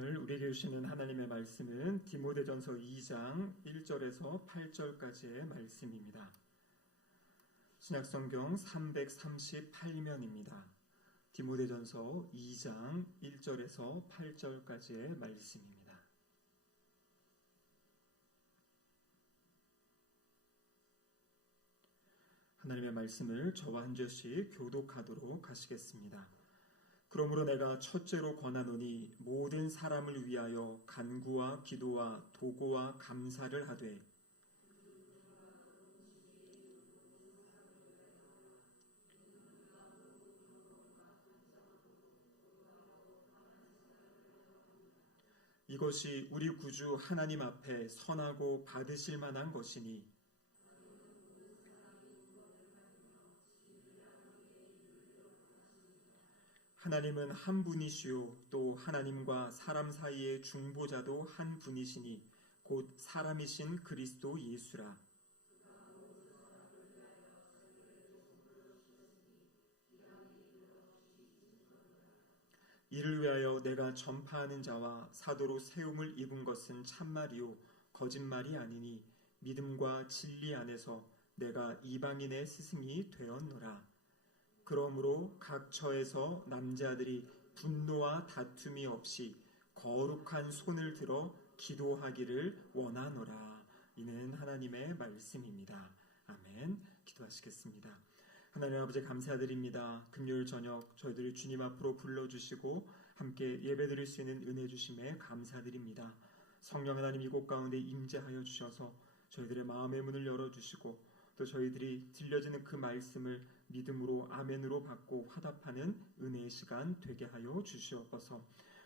오늘 우리에게 주시는 하나님의 말씀은 디모데전서 2장 1절에서 8절까지의 말씀입니다. 신약성경 338면입니다. 디모데전서 2장 1절에서 8절까지의 말씀입니다. 하나님의 말씀을 저와 한 절씩 교독하도록 하시겠습니다. 그러므로 내가 첫째로 권하노니 모든 사람을 위하여 간구와 기도와 도고와 감사를 하되 이것이 우리 구주 하나님 앞에 선하고 받으실 만한 것이니 하나님은 한 분이시요 또 하나님과 사람 사이의 중보자도 한 분이시니 곧 사람이신 그리스도 예수라. 이를 위하여 내가 전파하는 자와 사도로 세움을 입은 것은 참말이요 거짓말이 아니니 믿음과 진리 안에서 내가 이방인의 스승이 되었노라. 그러므로 각 처에서 남자들이 분노와 다툼이 없이 거룩한 손을 들어 기도하기를 원하노라. 이는 하나님의 말씀입니다. 아멘. 기도하시겠습니다. 하나님 아버지 감사드립니다. 금요일 저녁 저희들을 주님 앞으로 불러주시고 함께 예배드릴 수 있는 은혜 주심에 감사드립니다. 성령 하나님 이곳 가운데 임재하여 주셔서 저희들의 마음의 문을 열어주시고 또 저희들이 들려지는 그 말씀을 믿음으로 아멘으로 받고 화답하는 은혜의 시간 되게 하여 주시옵소서.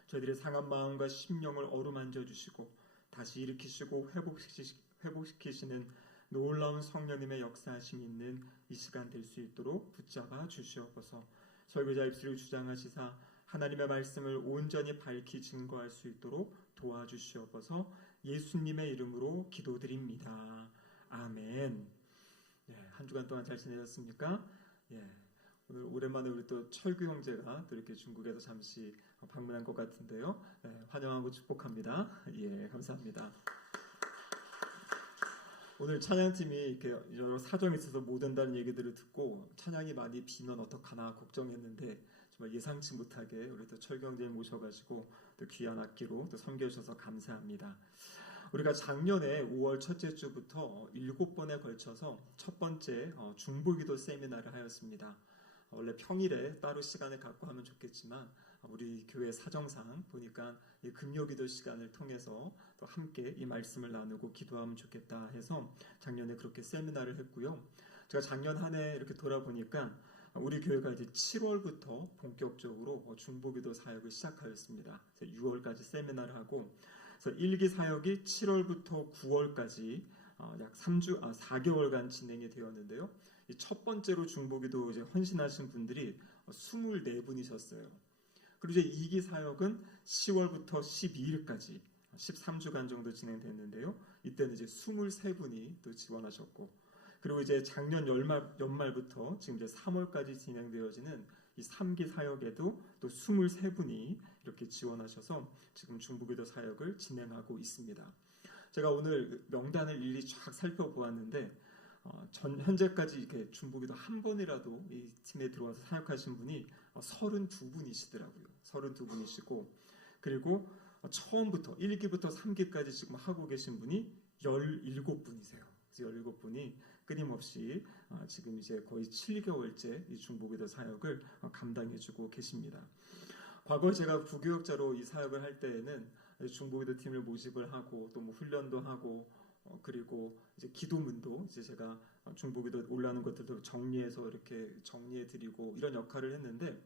저희들의 상한 마음과 심령을 어루만져 주시고 다시 일으키시고 회복시키시는 놀라운 성령님의 역사하심이 있는 이 시간 될 수 있도록 붙잡아 주시옵소서. 설교자 입술을 주장하시사 하나님의 말씀을 온전히 밝히 증거할 수 있도록 도와주시옵소서. 예수님의 이름으로 기도드립니다. 아멘. 한 주간 동안 잘 지내셨습니까? 오늘 오랜만에 우리 또 철규 형제가 또 이렇게 중국에서 잠시 방문한 것 같은데요. 환영하고 축복합니다. 감사합니다. 오늘 찬양팀이 이렇게 여러 사정이 있어서 못 온다는 얘기들을 듣고 찬양이 많이 비면 어떡하나 걱정했는데 정말 예상치 못하게 우리 또 철규 형제님 모셔가지고 또 귀한 악기로 또 섬겨주셔서 감사합니다. 우리가 작년에 5월 첫째 주부터 7번에 걸쳐서 첫 번째 중보기도 세미나를 하였습니다. 원래 평일에 따로 시간을 갖고 하면 좋겠지만 우리 교회 사정상 보니까 이 금요기도 시간을 통해서 또 함께 이 말씀을 나누고 기도하면 좋겠다 해서 작년에 그렇게 세미나를 했고요. 제가 작년 한 해 이렇게 돌아보니까 우리 교회가 이제 7월부터 본격적으로 중보기도 사역을 시작하였습니다. 6월까지 세미나를 하고 그래서 1기 사역이 7월부터 9월까지 약 4개월간 진행이 되었는데요. 이 첫 번째로 중보기도 이제 헌신하신 분들이 24분이셨어요. 그리고 이제 2기 사역은 10월부터 12일까지 13주간 정도 진행됐는데요. 이때는 이제 23분이 또 지원하셨고, 그리고 이제 작년 연말부터 지금 이제 3월까지 진행되어지는 이 3기 사역에도 또 23분이 이렇게 지원하셔서 지금 중보기도 사역을 진행하고 있습니다. 제가 오늘 명단을 일일이 쫙 살펴보았는데 현재까지 이렇게 중보기도 한 번이라도 이 팀에 들어와서 사역하신 분이 32분이시더라고요. 32분이시고 그리고 처음부터 1기부터 3기까지 지금 하고 계신 분이 17분이세요. 그래서 17분이 끊임없이 지금 이제 거의 7개월째 이 중보기도 사역을 감당해주고 계십니다. 과거에 제가 부교역자로 이 사역을 할 때에는 중보기도 팀을 모집을 하고 또 뭐 훈련도 하고 그리고 이제 기도문도 이제 제가 중보기도 올라오는 것들도 정리해서 이렇게 정리해드리고 이런 역할을 했는데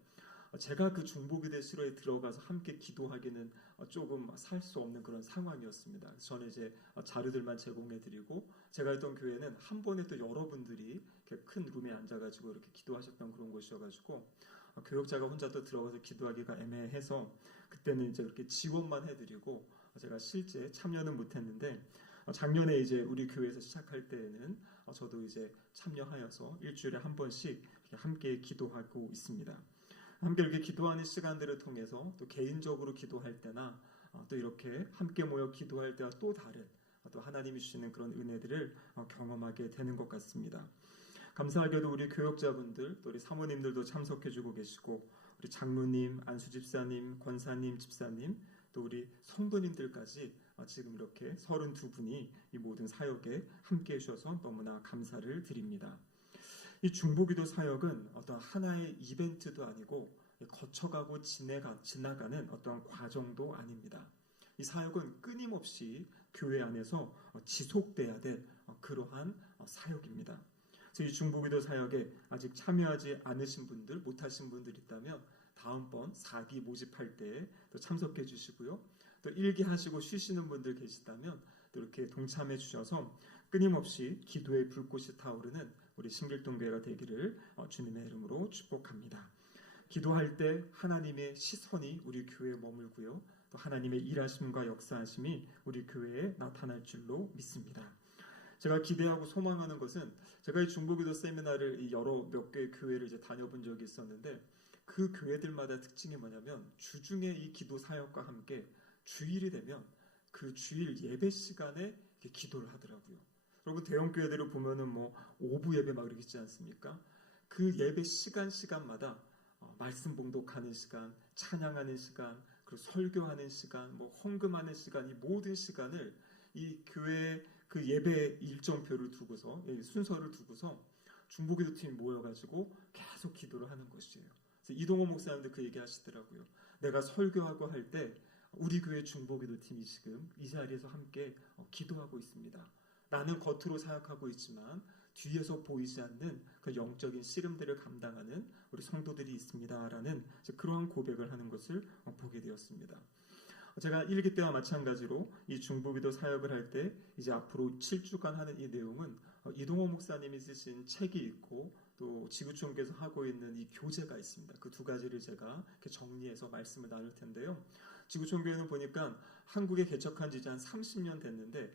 제가 그 중보기도 실로에 들어가서 함께 기도하기는 조금 살 수 없는 그런 상황이었습니다. 그래서 저는 이제 자료들만 제공해드리고 제가 있던 교회는 한 번에 또 여러분들이 이렇게 큰 룸에 앉아가지고 이렇게 기도하셨던 그런 곳이어가지고 교역자가 혼자 또 들어가서 기도하기가 애매해서 그때는 이제 이렇게 지원만 해드리고 제가 실제 참여는 못했는데 작년에 이제 우리 교회에서 시작할 때에는 저도 이제 참여하여서 일주일에 한 번씩 함께 기도하고 있습니다. 함께 이렇게 기도하는 시간들을 통해서 또 개인적으로 기도할 때나 또 이렇게 함께 모여 기도할 때와 또 다른 또 하나님이 주시는 그런 은혜들을 경험하게 되는 것 같습니다. 감사하게도 우리 교역자분들 또 우리 사모님들도 참석해주고 계시고 우리 장로님, 안수집사님, 권사님, 집사님 또 우리 성도님들까지 지금 이렇게 32분이 이 모든 사역에 함께해 주셔서 너무나 감사를 드립니다. 이 중보기도 사역은 어떤 하나의 이벤트도 아니고 거쳐가고 지나가는 어떤 과정도 아닙니다. 이 사역은 끊임없이 교회 안에서 지속돼야 될 그러한 사역입니다. 그래서 이 중보기도 사역에 아직 참여하지 않으신 분들, 못하신 분들 있다면 다음번 4기 모집할 때 또 참석해 주시고요. 또 1기 하시고 쉬시는 분들 계시다면 또 이렇게 동참해 주셔서 끊임없이 기도의 불꽃이 타오르는 우리 신길동교회가 되기를 주님의 이름으로 축복합니다. 기도할 때 하나님의 시선이 우리 교회에 머물고요. 또 하나님의 일하심과 역사하심이 우리 교회에 나타날 줄로 믿습니다. 제가 기대하고 소망하는 것은 제가 이 중보기도 세미나를 여러 몇 개의 교회를 이제 다녀본 적이 있었는데 그 교회들마다 특징이 뭐냐면 주중에 이 기도 사역과 함께 주일이 되면 그 주일 예배 시간에 기도를 하더라고요. 여러분 대형 교회들을 보면은 뭐 오부 예배 막 이렇게 있지 않습니까? 그 예배 시간마다 말씀 봉독하는 시간, 찬양하는 시간, 그리고 설교하는 시간, 뭐 헌금하는 시간, 이 모든 시간을 이 교회 그 예배 일정표를 두고서 순서를 두고서 중보기도 팀이 모여가지고 계속 기도를 하는 것이에요. 그래서 이동호 목사님도 그 얘기 하시더라고요. 내가 설교하고 할 때 우리 교회 중보기도 팀이 지금 이 자리에서 함께 기도하고 있습니다. 나는 겉으로 사역하고 있지만 뒤에서 보이지 않는 그 영적인 씨름들을 감당하는 우리 성도들이 있습니다라는 그러한 고백을 하는 것을 보게 되었습니다. 제가 1기 때와 마찬가지로 이 중보기도 사역을 할 때 이제 앞으로 7주간 하는 이 내용은 이동호 목사님이 쓰신 책이 있고 또 지구촌교에서 하고 있는 이 교재가 있습니다. 그 두 가지를 제가 이렇게 정리해서 말씀을 나눌 텐데요. 지구촌교회는 보니까 한국에 개척한 지 이제 한 30년 됐는데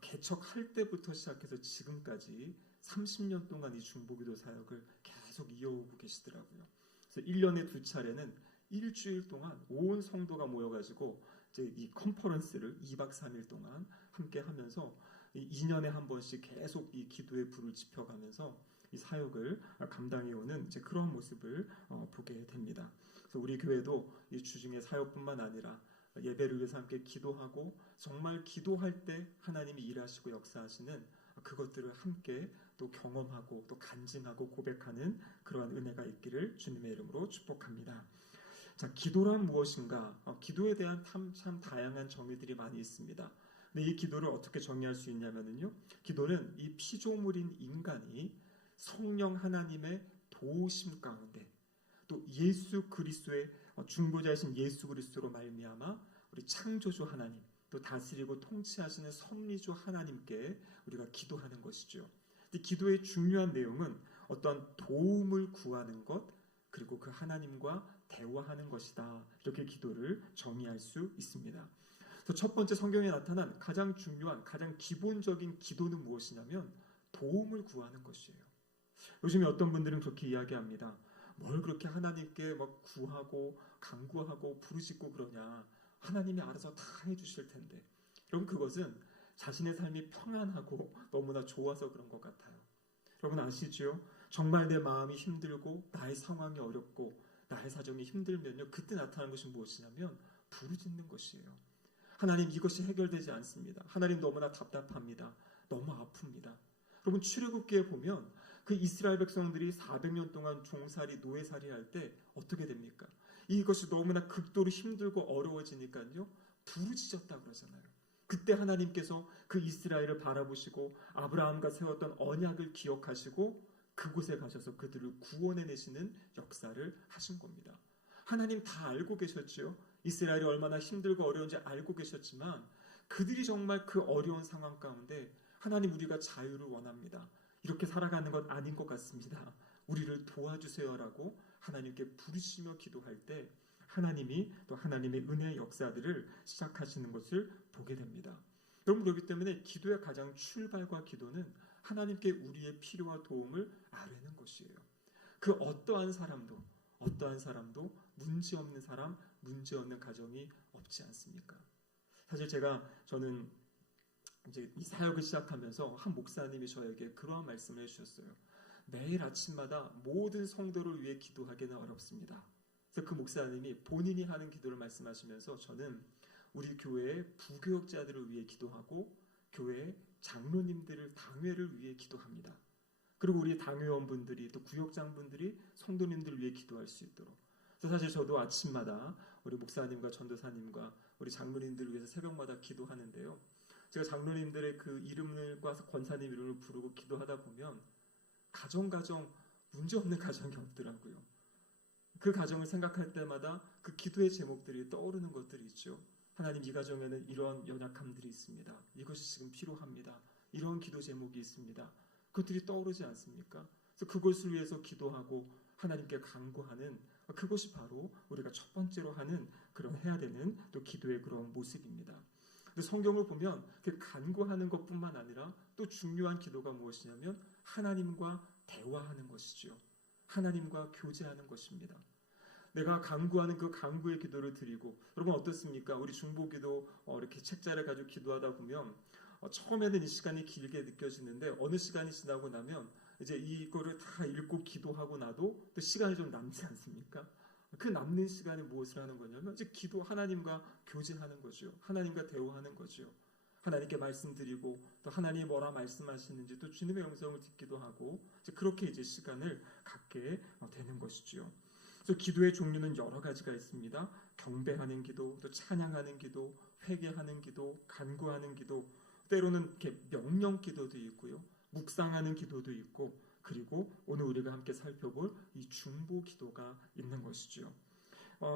개척할 때부터 시작해서 지금까지 30년 동안 이 중보기도 사역을 계속 이어오고 계시더라고요. 그래서 1년에 2차례는 일주일 동안 온 성도가 모여가지고 이제 이 컨퍼런스를 2박 3일 동안 함께 하면서 2년에 한 번씩 계속 이 기도의 불을 지펴가면서 이 사역을 감당해오는 이제 그런 모습을 보게 됩니다. 그래서 우리 교회도 이 주중의 사역뿐만 아니라 예배를 위해서 함께 기도하고 정말 기도할 때 하나님이 일하시고 역사하시는 그것들을 함께 또 경험하고 또 간증하고 고백하는 그러한 은혜가 있기를 주님의 이름으로 축복합니다. 자, 기도란 무엇인가? 기도에 대한 참 다양한 정의들이 많이 있습니다. 근데 이 기도를 어떻게 정의할 수 있냐면요, 기도는 이 피조물인 인간이 성령 하나님의 도우심 가운데 또 예수 그리스도의 중보자이신 예수 그리스도로 말미암아 우리 창조주 하나님 또 다스리고 통치하시는 섭리주 하나님께 우리가 기도하는 것이죠. 기도의 중요한 내용은 어떠한 도움을 구하는 것 그리고 그 하나님과 대화하는 것이다. 이렇게 기도를 정의할 수 있습니다. 그래서 첫 번째 성경에 나타난 가장 중요한 가장 기본적인 기도는 무엇이냐면 도움을 구하는 것이에요. 요즘에 어떤 분들은 그렇게 이야기합니다. 뭘 그렇게 하나님께 막 구하고 간구하고 부르짖고 그러냐. 하나님이 알아서 다 해주실 텐데. 여러분 그것은 자신의 삶이 평안하고 너무나 좋아서 그런 것 같아요. 여러분 아시죠? 정말 내 마음이 힘들고 나의 상황이 어렵고 나의 사정이 힘들면요. 그때 나타나는 것이 무엇이냐면 부르짖는 것이에요. 하나님 이것이 해결되지 않습니다. 하나님 너무나 답답합니다. 너무 아픕니다. 여러분 출애굽기에 보면 그 이스라엘 백성들이 400년 동안 종살이 노예살이 할 때 어떻게 됩니까? 이것이 너무나 극도로 힘들고 어려워지니까요. 부르짖었다 그러잖아요. 그때 하나님께서 그 이스라엘을 바라보시고 아브라함과 세웠던 언약을 기억하시고 그곳에 가셔서 그들을 구원해내시는 역사를 하신 겁니다. 하나님 다 알고 계셨죠. 이스라엘이 얼마나 힘들고 어려운지 알고 계셨지만 그들이 정말 그 어려운 상황 가운데 하나님 우리가 자유를 원합니다. 이렇게 살아가는 것 아닌 것 같습니다. 우리를 도와주세요라고 하나님께 부르시며 기도할 때 하나님이 또 하나님의 은혜의 역사들을 시작하시는 것을 보게 됩니다. 여러분 그렇기 때문에 기도의 가장 출발과 기도는 하나님께 우리의 필요와 도움을 아뢰는 것이에요. 그 어떠한 사람도 문제 없는 사람, 문제 없는 가정이 없지 않습니까? 사실 저는 이제 이 사역을 시작하면서 한 목사님이 저에게 그러한 말씀을 해주셨어요. 매일 아침마다 모든 성도를 위해 기도하기는 어렵습니다. 그래서 그 목사님이 본인이 하는 기도를 말씀하시면서 저는 우리 교회의 부교역자들을 위해 기도하고 교회 장로님들을 당회를 위해 기도합니다. 그리고 우리 당회원분들이 또 구역장분들이 성도님들을 위해 기도할 수 있도록. 그래서 사실 저도 아침마다 우리 목사님과 전도사님과 우리 장로님들을 위해서 새벽마다 기도하는데요. 제가 장로님들의 그 이름과 권사님 이름을 부르고 기도하다 보면 가정 문제 없는 가정이 없더라고요. 그 가정을 생각할 때마다 그 기도의 제목들이 떠오르는 것들이 있죠. 하나님, 이 가정에는 이런 연약함들이 있습니다. 이것이 지금 필요합니다. 이런 기도 제목이 있습니다. 그것들이 떠오르지 않습니까? 그래서 그것을 위해서 기도하고 하나님께 간구하는, 그것이 바로 우리가 첫 번째로 하는 그런 해야 되는 또 기도의 그런 모습입니다. 근데 성경을 보면 그 간구하는 것뿐만 아니라 또 중요한 기도가 무엇이냐면 하나님과 대화하는 것이죠. 하나님과 교제하는 것입니다. 내가 간구하는 그 간구의 기도를 드리고, 여러분 어떻습니까? 우리 중보기도 이렇게 책자를 가지고 기도하다 보면 처음에는 이 시간이 길게 느껴지는데 어느 시간이 지나고 나면 이제 이거를 다 읽고 기도하고 나도 또 시간이 좀 남지 않습니까? 그 남는 시간에 무엇을 하는 거냐면 이제 하나님과 교제하는 거죠. 하나님과 대화하는 거죠. 하나님께 말씀드리고 또 하나님이 뭐라 말씀하시는지 또 주님의 음성을 듣기도 하고 이제 그렇게 이제 시간을 갖게 되는 것이죠. 그래서 기도의 종류는 여러 가지가 있습니다. 경배하는 기도, 또 찬양하는 기도, 회개하는 기도, 간구하는 기도, 때로는 이렇게 명령 기도도 있고요. 묵상하는 기도도 있고, 그리고 오늘 우리가 함께 살펴볼 이 중보 기도가 있는 것이죠.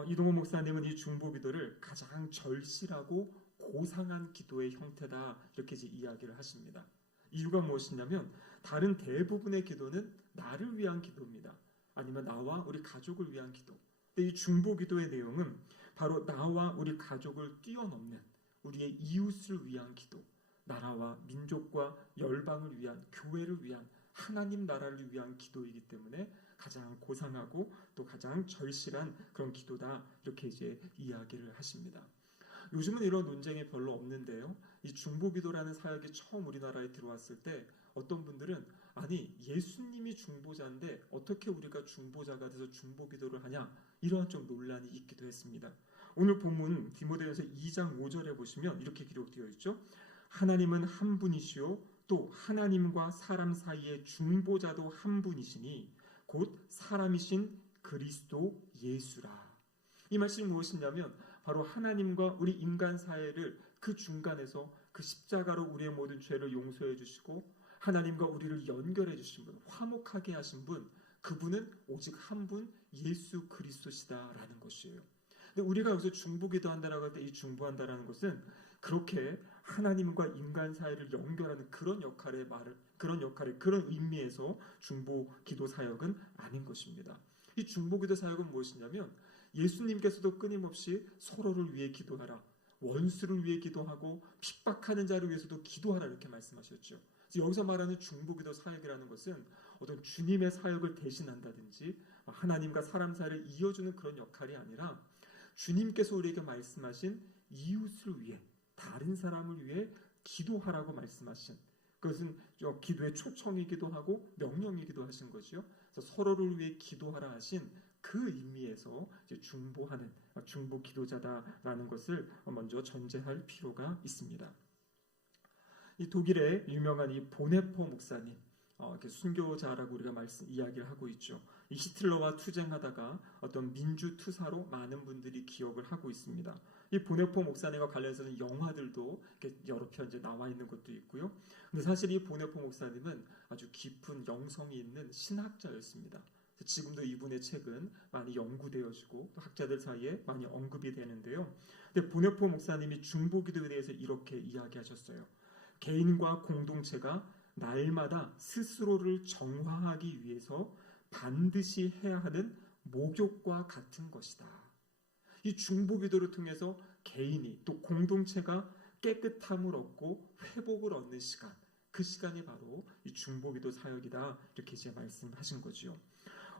이동호 목사님은 이 중보 기도를 가장 절실하고 고상한 기도의 형태다 이렇게 이제 이야기를 하십니다. 이유가 무엇이냐면 다른 대부분의 기도는 나를 위한 기도입니다. 아니면 나와 우리 가족을 위한 기도. 근데 이 중보 기도의 내용은 바로 나와 우리 가족을 뛰어넘는 우리의 이웃을 위한 기도, 나라와 민족과 열방을 위한, 교회를 위한, 하나님 나라를 위한 기도이기 때문에 가장 고상하고 또 가장 절실한 그런 기도다 이렇게 이제 이야기를 하십니다. 요즘은 이런 논쟁이 별로 없는데요. 이 중보기도라는 사역이 처음 우리나라에 들어왔을 때 어떤 분들은 아니 예수님이 중보자인데 어떻게 우리가 중보자가 돼서 중보기도를 하냐, 이런 좀 논란이 있기도 했습니다. 오늘 본문 디모데전서 2장 5절에 보시면 이렇게 기록되어 있죠. 하나님은 한 분이시요 또 하나님과 사람 사이의 중보자도 한 분이시니 곧 사람이신 그리스도 예수라. 이 말씀이 무엇이냐면 바로 하나님과 우리 인간 사회를 그 중간에서 그 십자가로 우리의 모든 죄를 용서해 주시고 하나님과 우리를 연결해 주신 분, 화목하게 하신 분, 그분은 오직 한 분 예수 그리스도시다라는 것이에요. 근데 우리가 여기서 중보기도 한다라고 할 때 이 중보한다라는 것은 그렇게 하나님과 인간 사이를 연결하는 그런 그런 의미에서 중보기도 사역은 아닌 것입니다. 이 중보기도 사역은 무엇이냐면 예수님께서도 끊임없이 서로를 위해 기도하라, 원수를 위해 기도하고 핍박하는 자를 위해서도 기도하라 이렇게 말씀하셨죠. 그래서 여기서 말하는 중보기도 사역이라는 것은 어떤 주님의 사역을 대신한다든지 하나님과 사람 사이를 이어주는 그런 역할이 아니라 주님께서 우리에게 말씀하신 이웃을 위해, 다른 사람을 위해 기도하라고 말씀하신, 그것은 기도의 초청이기도 하고 명령이기도 하신 거죠. 그래서 서로를 위해 기도하라 하신 그 의미에서 이제 중보하는 중보 기도자다라는 것을 먼저 전제할 필요가 있습니다. 이 독일의 유명한 이 보네퍼 목사님, 이렇게 순교자라고 우리가 이야기를 하고 있죠. 이 히틀러와 투쟁하다가 어떤 민주 투사로 많은 분들이 기억을 하고 있습니다. 이 보네퍼 목사님과 관련해서는 영화들도 이렇게 여러 편 이제 나와 있는 것도 있고요. 근데 사실 이 보네퍼 목사님은 아주 깊은 영성이 있는 신학자였습니다. 지금도 이분의 책은 많이 연구되어지고 또 학자들 사이에 많이 언급이 되는데요. 근데 보네퍼 목사님이 중보기도에 대해서 이렇게 이야기하셨어요. 개인과 공동체가 날마다 스스로를 정화하기 위해서 반드시 해야 하는 목욕과 같은 것이다. 이 중보기도를 통해서 개인이 또 공동체가 깨끗함을 얻고 회복을 얻는 시간, 그 시간이 바로 이 중보기도 사역이다 이렇게 이제 말씀하신 거지요.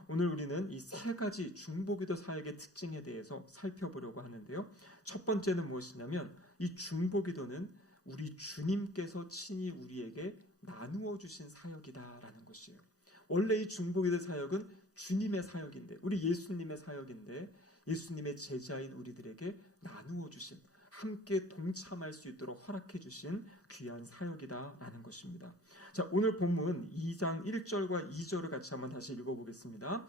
오늘 우리는 이 세 가지 중보기도 사역의 특징에 대해서 살펴보려고 하는데요. 첫 번째는 무엇이냐면 이 중보기도는 우리 주님께서 친히 우리에게 나누어 주신 사역이다라는 것이에요. 원래 이 중보기도 사역은 주님의 사역인데, 우리 예수님의 사역인데, 예수님의 제자인 우리들에게 나누어 주신, 함께 동참할 수 있도록 허락해 주신 귀한 사역이다라는 것입니다. 자, 오늘 본문 2장 1절과 2절을 같이 한번 다시 읽어보겠습니다.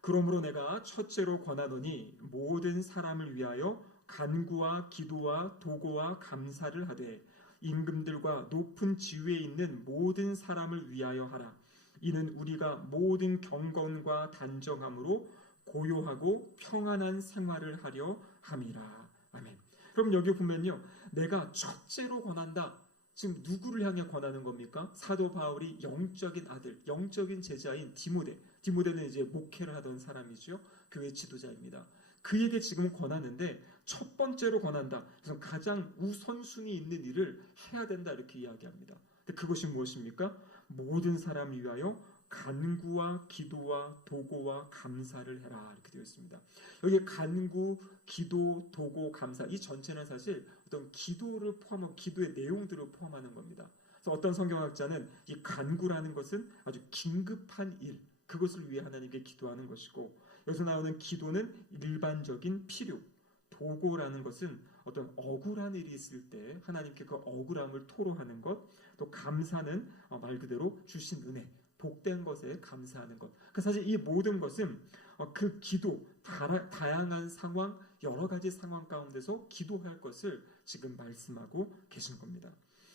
그러므로 내가 첫째로 권하노니 모든 사람을 위하여 간구와 기도와 도고와 감사를 하되 임금들과 높은 지위에 있는 모든 사람을 위하여 하라. 이는 우리가 모든 경건과 단정함으로 고요하고 평안한 생활을 하려 함이라. 아멘. 그럼 여기 보면요, 내가 첫째로 권한다. 지금 누구를 향해 권하는 겁니까? 사도 바울이 영적인 아들, 영적인 제자인 디모데는 이제 목회를 하던 사람이죠. 교회 지도자입니다. 그에게 지금 권하는데 첫 번째로 권한다. 그래서 가장 우선순위 있는 일을 해야 된다, 이렇게 이야기합니다. 근데 그것이 무엇입니까? 모든 사람을 위하여 간구와 기도와 도고와 감사를 해라, 이렇게 되어 있습니다. 여기 간구, 기도, 도고, 감사, 이 전체는 사실 어떤 기도를 포함하고 기도의 내용들을 포함하는 겁니다. 그래서 어떤 성경학자는 이 간구라는 것은 아주 긴급한 일, 그것을 위해 하나님께 기도하는 것이고, 여기서 나오는 기도는 일반적인 필요, 도고라는 것은 어떤 억울한 일이 있을 때 하나님께 그 억울함을 토로하는 것, 또 감사는 말 그대로 주신 은혜, 복된 것에 감사하는 것. 사실 이 모든 것은 그 기도, 다양한 상황, 여러 가지 상황 가운데서 기도할 것을 지금 말씀하고 계신 겁니다.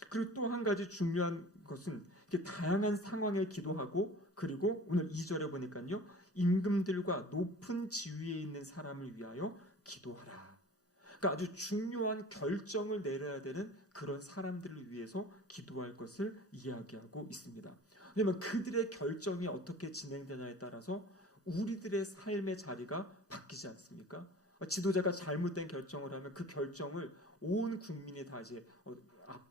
그리고 또 한 가지 중요한 것은 이렇게 다양한 상황에 기도하고, 그리고 오늘 2절에 보니까요, 임금들과 높은 지위에 있는 사람을 위하여 기도하라. 그러니까 아주 중요한 결정을 내려야 되는 그런 사람들을 위해서 기도할 것을 이야기하고 있습니다. 왜냐하면 그들의 결정이 어떻게 진행되냐에 따라서 우리들의 삶의 자리가 바뀌지 않습니까? 지도자가 잘못된 결정을 하면 그 결정을 온 국민이 다 이제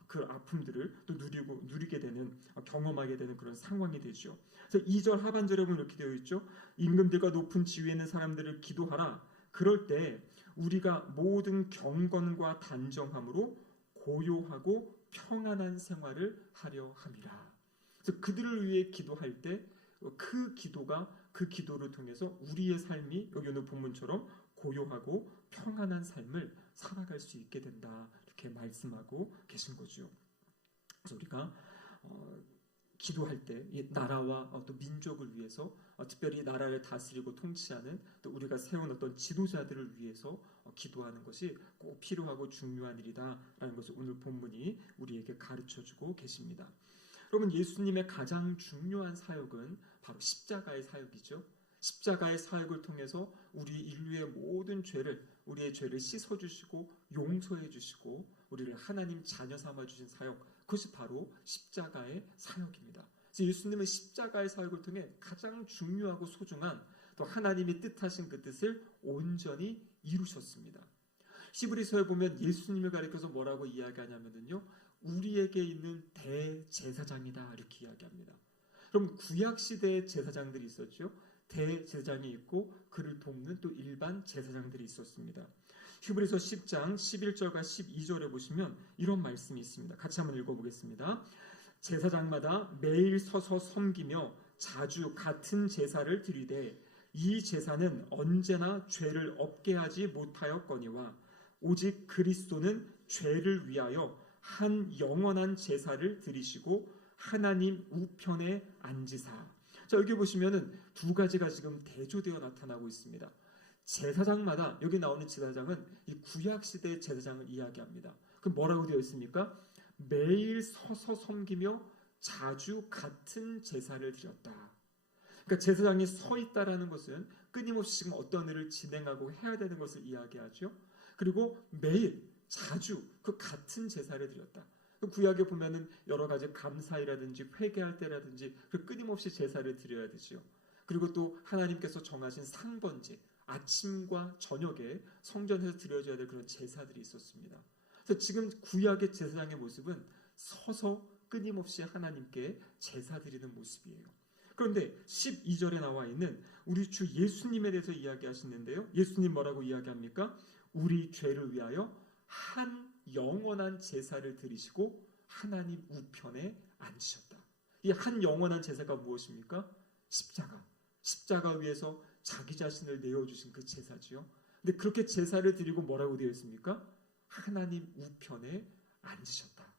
그 아픔들을 또 누리게 되는, 경험하게 되는 그런 상황이 되죠. 그래서 2절 하반절에 보면 이렇게 되어 있죠. 임금들과 높은 지위에 있는 사람들을 기도하라. 그럴 때 우리가 모든 경건과 단정함으로 고요하고 평안한 생활을 하려 함이라. 그래서 그들을 위해 기도할 때 그 기도가, 그 기도를 통해서 우리의 삶이 여기 오늘 본문처럼 고요하고 평안한 삶을 살아갈 수 있게 된다, 이렇게 말씀하고 계신 거죠. 그래서 우리가 기도할 때 이 나라와 또 민족을 위해서, 특별히 나라를 다스리고 통치하는 또 우리가 세운 어떤 지도자들을 위해서 기도하는 것이 꼭 필요하고 중요한 일이다라는 것을 오늘 본문이 우리에게 가르쳐주고 계십니다. 여러분, 예수님의 가장 중요한 사역은 바로 십자가의 사역이죠. 십자가의 사역을 통해서 우리 인류의 모든 죄를, 우리의 죄를 씻어주시고 용서해주시고 우리를 하나님 자녀 삼아주신 사역, 그것이 바로 십자가의 사역입니다. 그래서 예수님은 십자가의 사역을 통해 가장 중요하고 소중한 또 하나님이 뜻하신 그 뜻을 온전히 이루셨습니다. 히브리서에 보면 예수님을 가리켜서 뭐라고 이야기하냐면요, 우리에게 있는 대제사장이다, 이렇게 이야기합니다. 그럼 구약 시대의 제사장들이 있었죠. 대제사장이 있고 그를 돕는 또 일반 제사장들이 있었습니다. 히브리서 10장 11절과 12절에 보시면 이런 말씀이 있습니다. 같이 한번 읽어보겠습니다. 제사장마다 매일 서서 섬기며 자주 같은 제사를 드리되 이 제사는 언제나 죄를 없게 하지 못하였거니와 오직 그리스도는 죄를 위하여 한 영원한 제사를 드리시고 하나님 우편에 앉으사. 자, 여기 보시면은 두 가지가 지금 대조되어 나타나고 있습니다. 제사장마다, 여기 나오는 제사장은 이 구약 시대의 제사장을 이야기합니다. 그럼 뭐라고 되어 있습니까? 매일 서서 섬기며 자주 같은 제사를 드렸다. 그러니까 제사장이 서 있다라는 것은 끊임없이 지금 어떤 일을 진행하고 해야 되는 것을 이야기하죠. 그리고 매일 자주 그 같은 제사를 드렸다. 구약에 보면은 여러 가지 감사이라든지 회개할 때라든지 그 끊임없이 제사를 드려야 되지요. 그리고 또 하나님께서 정하신 상번제, 아침과 저녁에 성전에서 드려져야 될 그런 제사들이 있었습니다. 그래서 지금 구약의 제사장의 모습은 서서 끊임없이 하나님께 제사 드리는 모습이에요. 그런데 12절에 나와 있는 우리 주 예수님에 대해서 이야기하시는데요. 예수님 뭐라고 이야기합니까? 우리 죄를 위하여 한 영원한 제사를 드리시고 하나님 우편에 앉으셨다. 이 한 영원한 제사가 무엇입니까? 십자가 위에서 자기 자신을 내어주신 그 제사지요. 근데 그렇게 제사를 드리고 뭐라고 되어 있습니까? 하나님 우편에 앉으셨다.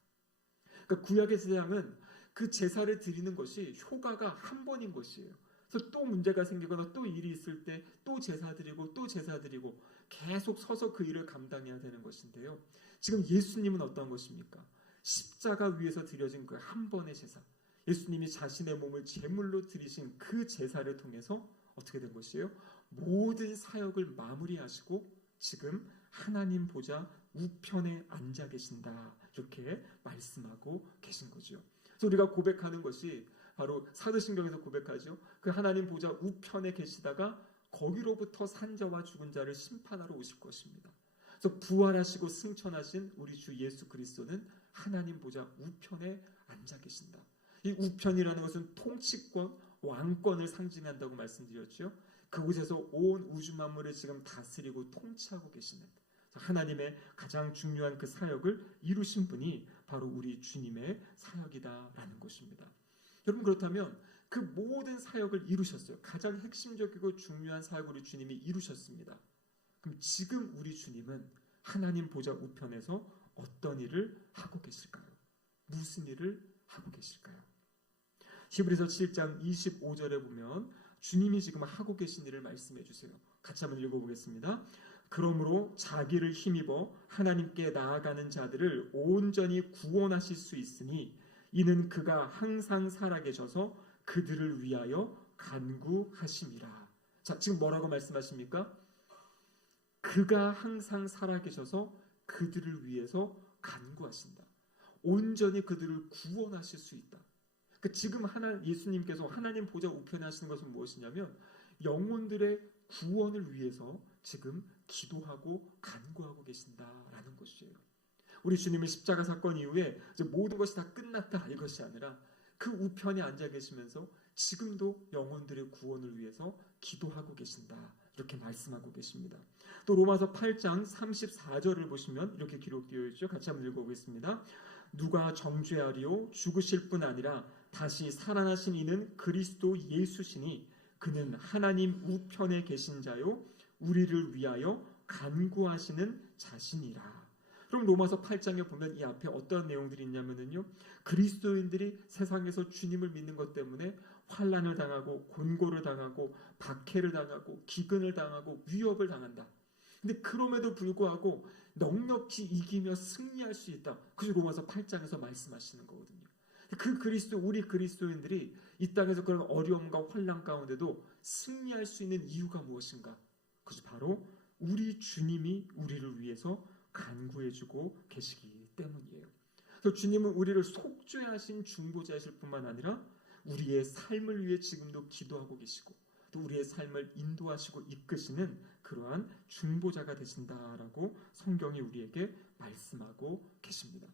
그러니까 구약의 제사장은 그 제사를 드리는 것이 효과가 한 번인 것이에요. 그래서 또 문제가 생기거나 또 일이 있을 때 또 제사 드리고 또 제사 드리고 계속 서서 그 일을 감당해야 되는 것인데요. 지금 예수님은 어떤 것입니까? 십자가 위에서 드려진 그 한 번의 제사, 예수님이 자신의 몸을 제물로 드리신 그 제사를 통해서 어떻게 된 것이에요? 모든 사역을 마무리하시고 지금 하나님 보좌 우편에 앉아 계신다, 이렇게 말씀하고 계신 거죠. 그래서 우리가 고백하는 것이 바로 사도신경에서 고백하죠. 그 하나님 보좌 우편에 계시다가 거기로부터 산자와 죽은 자를 심판하러 오실 것입니다. 그래서 부활하시고 승천하신 우리 주 예수 그리스도는 하나님 보좌 우편에 앉아 계신다. 이 우편이라는 것은 통치권, 왕권을 상징한다고 말씀드렸죠. 그곳에서 온 우주 만물을 지금 다스리고 통치하고 계시는 하나님의 가장 중요한 그 사역을 이루신 분이 바로 우리 주님의 사역이다라는 것입니다. 여러분, 그렇다면 그 모든 사역을 이루셨어요. 가장 핵심적이고 중요한 사역을 우리 주님이 이루셨습니다. 그럼 지금 우리 주님은 하나님 보좌 우편에서 어떤 일을 하고 계실까요? 무슨 일을 하고 계실까요? 히브리서 7장 25절에 보면 주님이 지금 하고 계신 일을 말씀해 주세요. 같이 한번 읽어보겠습니다. 그러므로 자기를 힘입어 하나님께 나아가는 자들을 온전히 구원하실 수 있으니 이는 그가 항상 살아계셔서 그들을 위하여 간구하심이라. 자, 지금 뭐라고 말씀하십니까? 그가 항상 살아계셔서 그들을 위해서 간구하신다. 온전히 그들을 구원하실 수 있다. 그러니까 지금 예수님께서 하나님 보좌 우편에 하시는 것은 무엇이냐면 영혼들의 구원을 위해서 지금 기도하고 간구하고 계신다라는 것이에요. 우리 주님은 십자가 사건 이후에 이제 모든 것이 다 끝났다 이것이 아니라 그 우편에 앉아 계시면서 지금도 영혼들의 구원을 위해서 기도하고 계신다, 이렇게 말씀하고 계십니다. 또 로마서 8장 34절을 보시면 이렇게 기록되어 있죠. 같이 한번 읽어보겠습니다. 누가 정죄하리요? 죽으실 뿐 아니라 다시 살아나신 이는 그리스도 예수시니 그는 하나님 우편에 계신 자요 우리를 위하여 간구하시는 자신이라. 그럼 로마서 8장에 보면 이 앞에 어떤 내용들이 있냐면요, 그리스도인들이 세상에서 주님을 믿는 것 때문에 환난을 당하고 곤고를 당하고 박해를 당하고 기근을 당하고 위협을 당한다. 근데 그럼에도 불구하고 넉넉히 이기며 승리할 수 있다. 그래서 로마서 8장에서 말씀하시는 거거든요. 그 우리 그리스도인들이 이 땅에서 그런 어려움과 환난 가운데도 승리할 수 있는 이유가 무엇인가? 그것이 바로 우리 주님이 우리를 위해서 간구해주고 계시기 때문이에요. 그래서 주님은 우리를 속죄하신 중보자이실 뿐만 아니라 우리의 삶을 위해 지금도 기도하고 계시고 또 우리의 삶을 인도하시고 이끄시는 그러한 중보자가 되신다라고 성경이 우리에게 말씀하고 계십니다.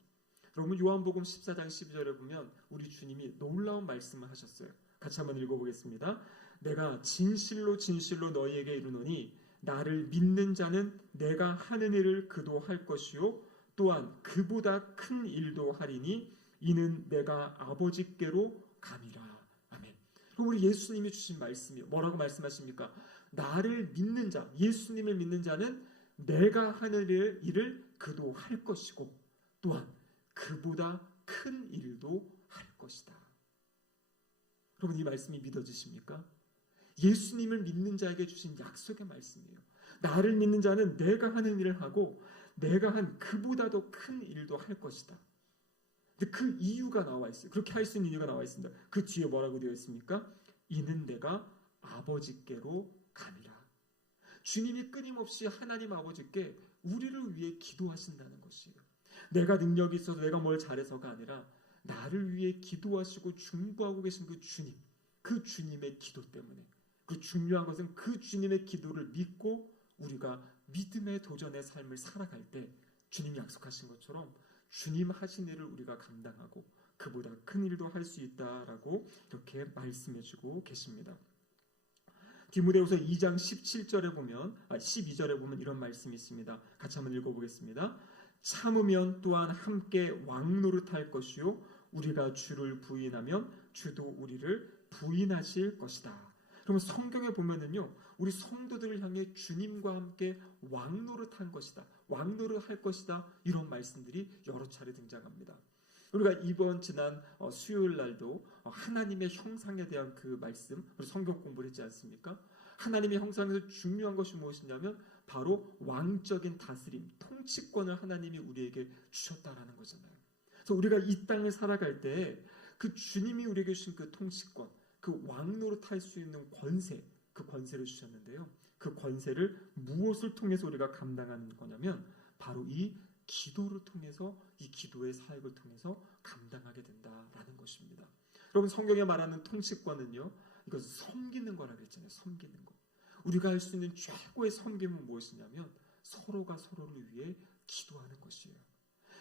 여러분, 요한복음 14장 12절에 보면 우리 주님이 놀라운 말씀을 하셨어요. 같이 한번 읽어보겠습니다. 내가 진실로 진실로 너희에게 이르노니 나를 믿는 자는 내가 하는 일을 그도 할 것이요 또한 그보다 큰 일도 하리니 이는 내가 아버지께로 감이라. 아멘. 그럼 우리 예수님이 주신 말씀이 뭐라고 말씀하십니까? 나를 믿는 자, 예수님을 믿는 자는 내가 하는 일을 그도 할 것이고 또한 그보다 큰 일도 할 것이다. 여러분, 이 말씀이 믿어지십니까? 예수님을 믿는 자에게 주신 약속의 말씀이에요. 나를 믿는 자는 내가 하는 일을 하고 내가 한 그보다 더 큰 일도 할 것이다. 근데 그 이유가 나와 있어요. 그렇게 할 수 있는 이유가 나와 있습니다. 그 뒤에 뭐라고 되어 있습니까? 이는 내가 아버지께로 가니라. 주님이 끊임없이 하나님 아버지께 우리를 위해 기도하신다는 것이에요. 내가 능력이 있어서 내가 뭘 잘해서가 아니라 나를 위해 기도하시고 중보하고 계신 그 주님, 그 주님의 기도 때문에, 그 중요한 것은 그 주님의 기도를 믿고 우리가 믿음의 도전의 삶을 살아갈 때 주님이 약속하신 것처럼 주님 하신 일을 우리가 감당하고 그보다 큰 일도 할 수 있다라고 이렇게 말씀해주고 계십니다. 디모데후서 2장 12절에 보면 이런 말씀이 있습니다. 같이 한번 읽어보겠습니다. 참으면 또한 함께 왕노릇할 것이요 우리가 주를 부인하면 주도 우리를 부인하실 것이다. 그러면 성경에 보면은요, 우리 성도들을 향해 주님과 함께 왕노릇한 것이다, 왕노릇할 것이다, 이런 말씀들이 여러 차례 등장합니다. 우리가 이번 지난 수요일 날도 하나님의 형상에 대한 그 말씀, 우리 성경 공부를 했지 않습니까? 하나님의 형상에서 중요한 것이 무엇이냐면 바로 왕적인 다스림, 통치권을 하나님이 우리에게 주셨다라는 거잖아요. 그래서 우리가 이 땅을 살아갈 때 그 주님이 우리에게 주신 그 통치권, 그 왕노릇할 수 있는 권세, 그 권세를 주셨는데요. 그 권세를 무엇을 통해서 우리가 감당하는 거냐면 바로 이 기도를 통해서, 이 기도의 사역을 통해서 감당하게 된다라는 것입니다. 여러분, 성경에 말하는 통치권은요, 이것은 섬기는 거라고 했잖아요. 섬기는 거. 우리가 할 수 있는 최고의 섬김은 무엇이냐면 서로가 서로를 위해 기도하는 것이에요.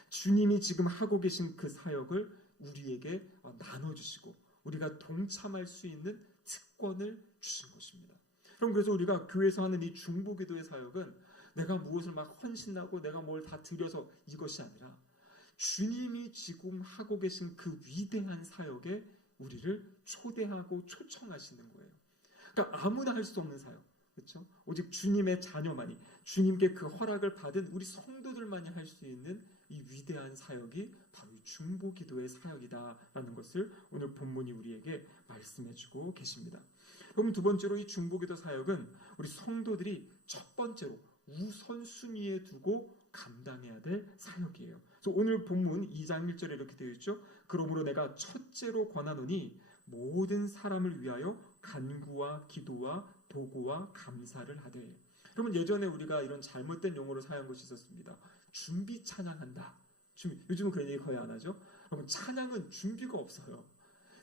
주님이 지금 하고 계신 그 사역을 우리에게 나눠주시고 우리가 동참할 수 있는 특권을 주신 것입니다. 그럼 그래서 우리가 교회에서 하는 이 중보기도의 사역은 내가 무엇을 막 헌신하고 내가 뭘 다 드려서 이것이 아니라 주님이 지금 하고 계신 그 위대한 사역에 우리를 초대하고 초청하시는 거예요. 그러니까 아무나 할 수 없는 사역, 그렇죠? 오직 주님의 자녀만이, 주님께 그 허락을 받은 우리 성도들만이 할 수 있는 이 위대한 사역이 바로 이 중보기도의 사역이다라는 것을 오늘 본문이 우리에게 말씀해주고 계십니다. 그럼 두 번째로 이 중보기도 사역은 우리 성도들이 첫 번째로 우선순위에 두고 감당해야 될 사역이에요. 그래서 오늘 본문 2장 1절에 이렇게 되어 있죠. 그러므로 내가 첫째로 권하노니 모든 사람을 위하여 간구와 기도와 도구와 감사를 하되. 그러면 예전에 우리가 이런 잘못된 용어를 사용한 것이 있었습니다. 준비 찬양한다. 요즘은 그런 얘기 거의 안 하죠. 여러분, 찬양은 준비가 없어요.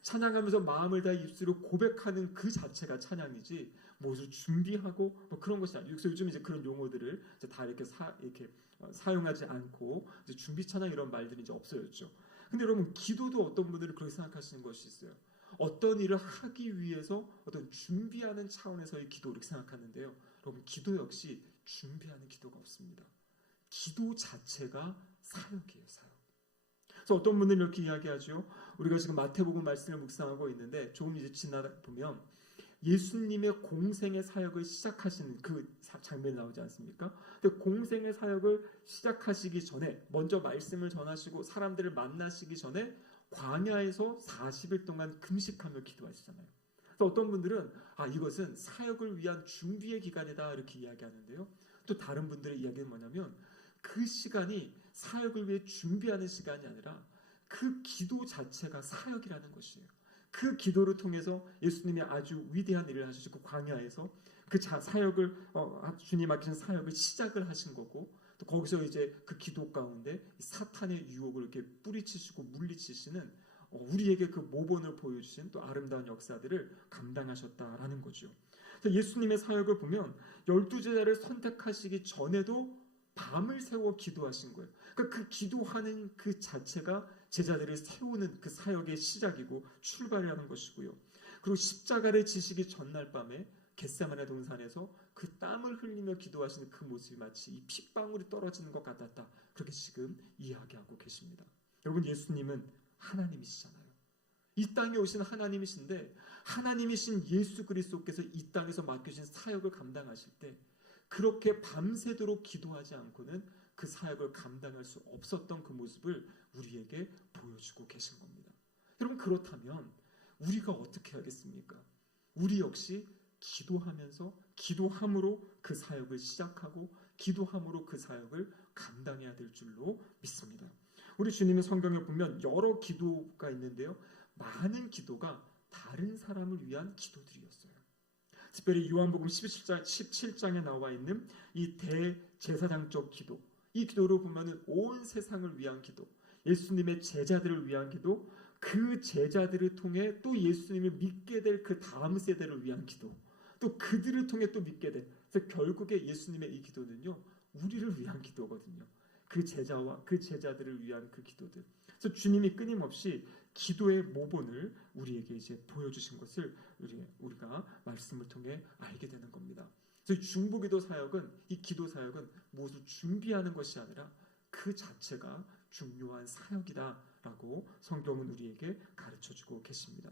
찬양하면서 마음을 다 입술로 고백하는 그 자체가 찬양이지 무엇을 준비하고 뭐 그런 것이 아니에요. 그래서 요즘 이제 그런 용어들을 이제 다 이렇게 사용하지 않고 이제 준비 찬양 이런 말들이 이제 없어졌죠. 근데 여러분, 기도도 어떤 분들은 그렇게 생각하시는 것이 있어요. 어떤 일을 하기 위해서 어떤 준비하는 차원에서의 기도 이렇게 생각하는데요. 여러분, 기도 역시 준비하는 기도가 없습니다. 기도 자체가 사역이에요, 사역. 그래서 어떤 분들은 이렇게 이야기하죠. 우리가 지금 마태복음 말씀을 묵상하고 있는데 조금 이제 지나다 보면 예수님의 공생의 사역을 시작하시는 그 장면이 나오지 않습니까? 근데 공생의 사역을 시작하시기 전에 먼저 말씀을 전하시고 사람들을 만나시기 전에 광야에서 40일 동안 금식하며 기도하시잖아요. 그래서 어떤 분들은 이것은 사역을 위한 준비의 기간이다 이렇게 이야기하는데요. 또 다른 분들의 이야기는 뭐냐면 그 시간이 사역을 위해 준비하는 시간이 아니라 그 기도 자체가 사역이라는 것이에요. 그 기도를 통해서 예수님이 아주 위대한 일을 하시고 광야에서 그 사역을 주님 맡기신 사역을 시작을 하신 거고, 또 거기서 이제 그 기도 가운데 사탄의 유혹을 이렇게 뿌리치시고 물리치시는 우리에게 그 모본을 보여주신 또 아름다운 역사들을 감당하셨다라는 거죠. 그래서 예수님의 사역을 보면 12제자를 선택하시기 전에도 밤을 새워 기도하신 거예요. 그러니까 그 기도하는 그 자체가 제자들을 세우는 그 사역의 시작이고 출발이라는 것이고요. 그리고 십자가를 지시기 전날 밤에 겟세마네 동산에서 그 땀을 흘리며 기도하시는 그 모습이 마치 이 핏방울이 떨어지는 것 같았다. 그렇게 지금 이야기하고 계십니다. 여러분, 예수님은 하나님이시잖아요. 이 땅에 오신 하나님이신데 하나님이신 예수 그리스도께서 이 땅에서 맡겨진 사역을 감당하실 때 그렇게 밤새도록 기도하지 않고는 그 사역을 감당할 수 없었던 그 모습을 우리에게 보여주고 계신 겁니다. 여러분, 그렇다면 우리가 어떻게 하겠습니까? 우리 역시 기도하면서 기도함으로 그 사역을 시작하고 기도함으로 그 사역을 감당해야 될 줄로 믿습니다. 우리 주님의 성경에 보면 여러 기도가 있는데요. 많은 기도가 다른 사람을 위한 기도들이었어요. 특별히 요한복음 17장에 나와 있는 이 대제사장적 기도, 이 기도를 보면 온 세상을 위한 기도, 예수님의 제자들을 위한 기도, 그 제자들을 통해 또 예수님을 믿게 될 그 다음 세대를 위한 기도, 또 그들을 통해 또 믿게 될, 그래서 결국에 예수님의 이 기도는요, 우리를 위한 기도거든요. 그 제자와 그 제자들을 위한 그 기도들. 그래서 주님이 끊임없이 기도의 모본을 우리에게 이제 보여주신 것을 우리가 말씀을 통해 알게 되는 겁니다. 그래서 중보기도 사역은, 이 기도 사역은 무엇을 준비하는 것이 아니라 그 자체가 중요한 사역이다라고 성경은 우리에게 가르쳐주고 계십니다.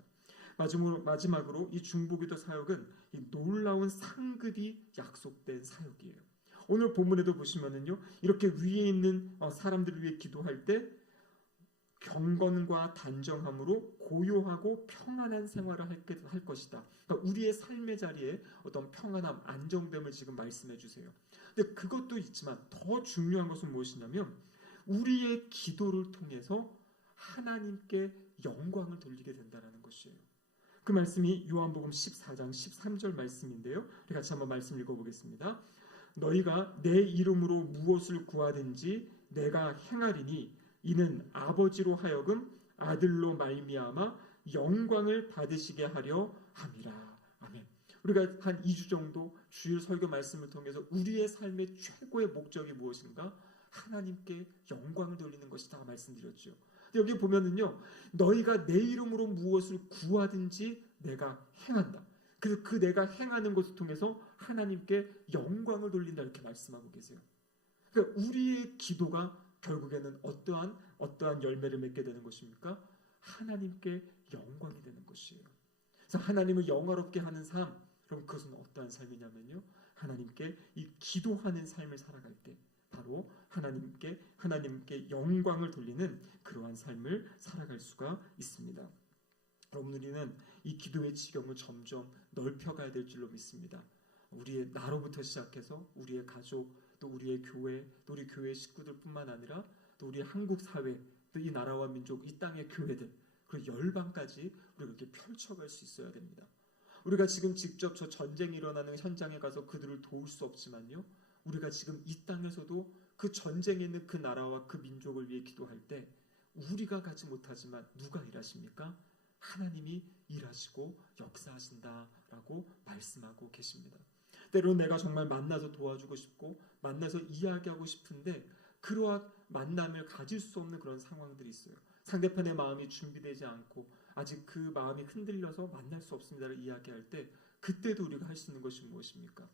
마지막으로 이 중보기도 사역은 이 놀라운 상급이 약속된 사역이에요. 오늘 본문에도 보시면은요, 이렇게 위에 있는 사람들을 위해 기도할 때 경건과 단정함으로 고요하고 평안한 생활을 할 것이다. 그러니까 우리의 삶의 자리에 어떤 평안함, 안정됨을 지금 말씀해 주세요. 근데 그것도 있지만 더 중요한 것은 무엇이냐면 우리의 기도를 통해서 하나님께 영광을 돌리게 된다는 것이에요. 그 말씀이 요한복음 14장 13절 말씀인데요. 우리 같이 한번 말씀 읽어보겠습니다. 너희가 내 이름으로 무엇을 구하든지 내가 행하리니 이는 아버지로 하여금 아들로 말미암아 영광을 받으시게 하려 함이라. 아멘. 우리가 한 2주 정도 주일 설교 말씀을 통해서 우리의 삶의 최고의 목적이 무엇인가? 하나님께 영광을 돌리는 것이다 말씀드렸죠. 여기 보면은요, 너희가 내 이름으로 무엇을 구하든지 내가 행한다. 그래서 그 내가 행하는 것을 통해서 하나님께 영광을 돌린다 이렇게 말씀하고 계세요. 그러니까 우리의 기도가 결국에는 어떠한 열매를 맺게 되는 것입니까? 하나님께 영광이 되는 것이에요. 그래서 하나님을 영화롭게 하는 삶, 그럼 그것은 어떠한 삶이냐면요, 하나님께 이 기도하는 삶을 살아갈 때 바로 하나님께 영광을 돌리는 그러한 삶을 살아갈 수가 있습니다. 여러분, 우리는 이 기도의 지경을 점점 넓혀가야 될 줄로 믿습니다. 우리의 나로부터 시작해서 우리의 가족, 또 우리의 교회, 또 우리 교회 식구들뿐만 아니라 또 우리 한국 사회, 또 이 나라와 민족, 이 땅의 교회들, 그리고 열방까지 우리가 이렇게 펼쳐갈 수 있어야 됩니다. 우리가 지금 직접 저 전쟁이 일어나는 현장에 가서 그들을 도울 수 없지만요, 우리가 지금 이 땅에서도 그 전쟁에 있는 그 나라와 그 민족을 위해 기도할 때 우리가 가지 못하지만 누가 일하십니까? 하나님이 일하시고 역사하신다라고 말씀하고 계십니다. 때로는 내가 정말 만나서 도와주고 싶고 만나서 이야기하고 싶은데 그러한 만남을 가질 수 없는 그런 상황들이 있어요. 상대편의 마음이 준비되지 않고 아직 그 마음이 흔들려서 만날 수 없습니다를 이야기할 때 그때도 우리가 할 수 있는 것이 무엇입니까?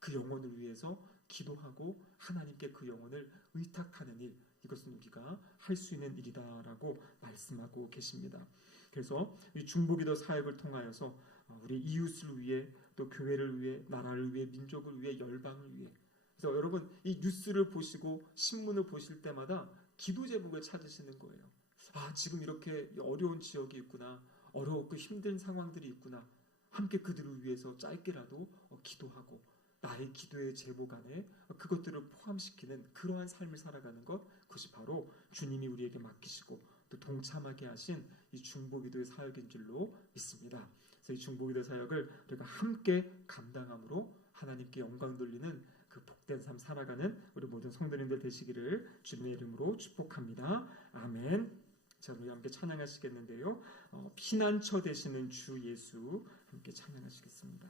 그 영혼을 위해서 기도하고 하나님께 그 영혼을 의탁하는 일, 이것은 우리가 할 수 있는 일이다라고 말씀하고 계십니다. 그래서 이 중보기도 사역을 통하여서 우리 이웃을 위해 또 교회를 위해 나라를 위해 민족을 위해 열방을 위해, 그래서 여러분 이 뉴스를 보시고 신문을 보실 때마다 기도 제목을 찾으시는 거예요. 아, 지금 이렇게 어려운 지역이 있구나, 어렵고 힘든 상황들이 있구나, 함께 그들을 위해서 짧게라도 기도하고 나의 기도의 제목 안에 그것들을 포함시키는 그러한 삶을 살아가는 것, 그것이 바로 주님이 우리에게 맡기시고 또 동참하게 하신 이 중보기도의 사역인 줄로 믿습니다. 그래서 이 중보기도 사역을 우리가 함께 감당함으로 하나님께 영광 돌리는 그 복된 삶 살아가는 우리 모든 성도님들 되시기를 주님의 이름으로 축복합니다. 아멘. 자, 우리 함께 찬양하시겠는데요, 피난처 되시는 주 예수 함께 찬양하시겠습니다.